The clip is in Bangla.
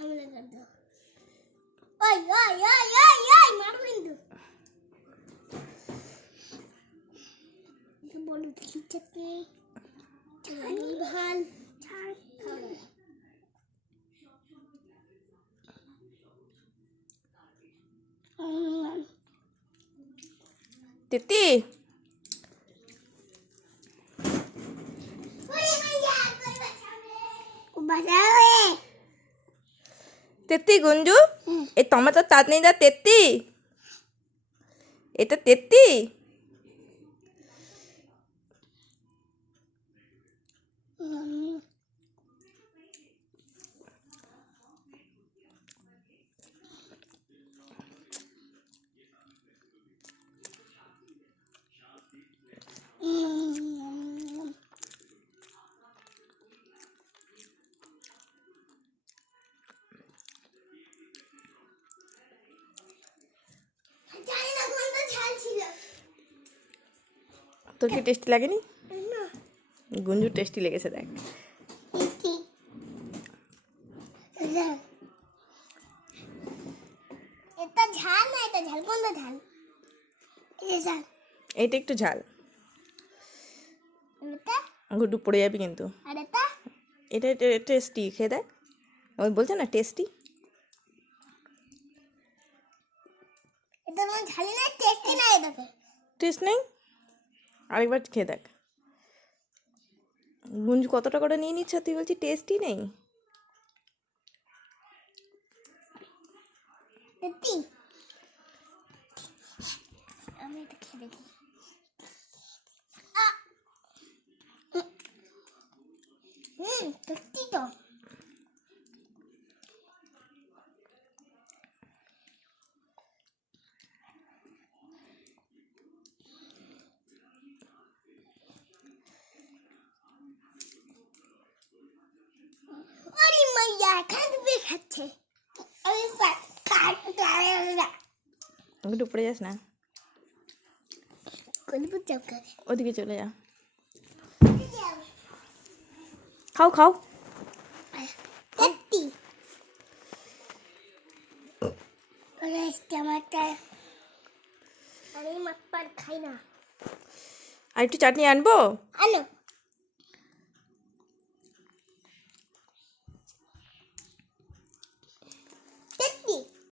ঝামেলা কর দাও। ওই ওই ওই ওই ওই মারো কিন্তু। বলো কি চাটনি চাটনি ভাল ছাড় খাও। তিতি তেত্তি গুঞ্জু এই টমেটো চাটনিটা তেত্তি এটা তেত্তি তোর কি টেস্টি লাগেনি? গুঞ্জু টেস্টি লেগেছে দেখ। এটা ঝাল না, এটা ঝাল কোনটা ঝাল? এটা ঝাল, এইটা একটু ঝাল। এটা গুড্ডু পড়ে যাবি কিন্তু। আর এটা এটা টেস্টি, খেয়ে দেখ। ওই বলছে না টেস্টি। এটা মানে ঝালি না, টেস্টি না, এটাতে টেস্ট নেই, আরেকবার খেয়ে দেখ। গুঞ্জু কতটা করে নিয়ে নিচ্ছে, তুই বলছি টেস্টই নেই। টেস্টি। আমি এটা খেয়ে দেখি। টেস্টি তো। अरे मैया खाद भी खाते अरे काट গুড্ডু পড়ে যাস না, कोई भी जब करे ওদিকে চলে যা। খাও খাও। टेस्टी अरे टमाटर अरे मत पर खाई ना আর একটু চাটনি আনবো? आनो